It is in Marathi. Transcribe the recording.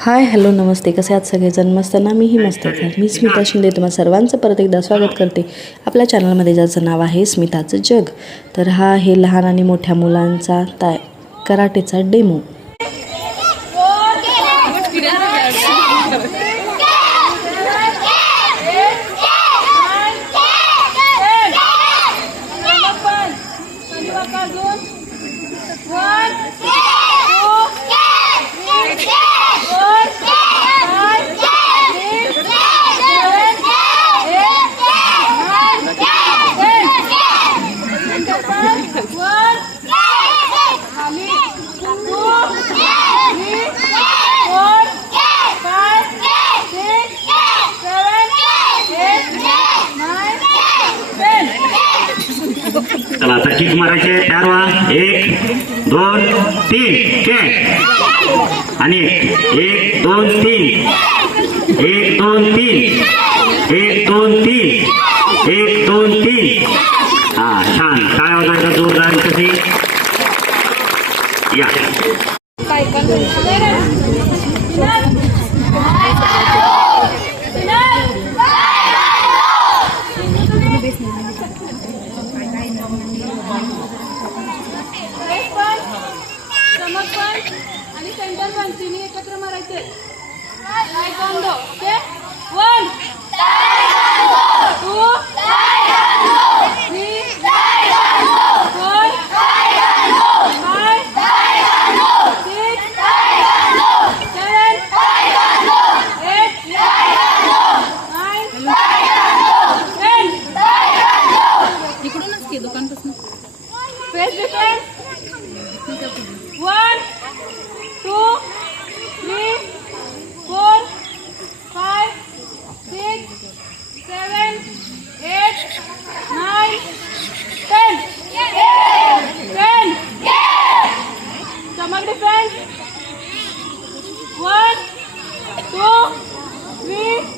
हाय हॅलो नमस्ते, कसे आहात सगळेजण? मस्त ना? मीही मस्त आहे. मी स्मिता शिंदे तुम्हा सर्वांचं परत एकदा स्वागत करते आपल्या चॅनलमध्ये, ज्याचं नाव आहे स्मिताचं जग. तर हा आहे लहान आणि मोठ्या मुलांचा कराटेचा डेमो. चला आता किक मारायचे. तयार व्हा. 1 2 3 के आणि 1 2 3 1 2 3 1 2 3 1 2 3. हा छान. काय वाजायचा जोरदार कशी या. आणि सेंटर पण तिन्ही एकत्र मारायचे. 1 2 1 2 3 4 5 6 7 8 9 10. इकडूनच की दुकानपासून फेस डिफरन्स. 1 2 3 4 5 6 7 8 9 10. 10. Stomach defense. 1 2 3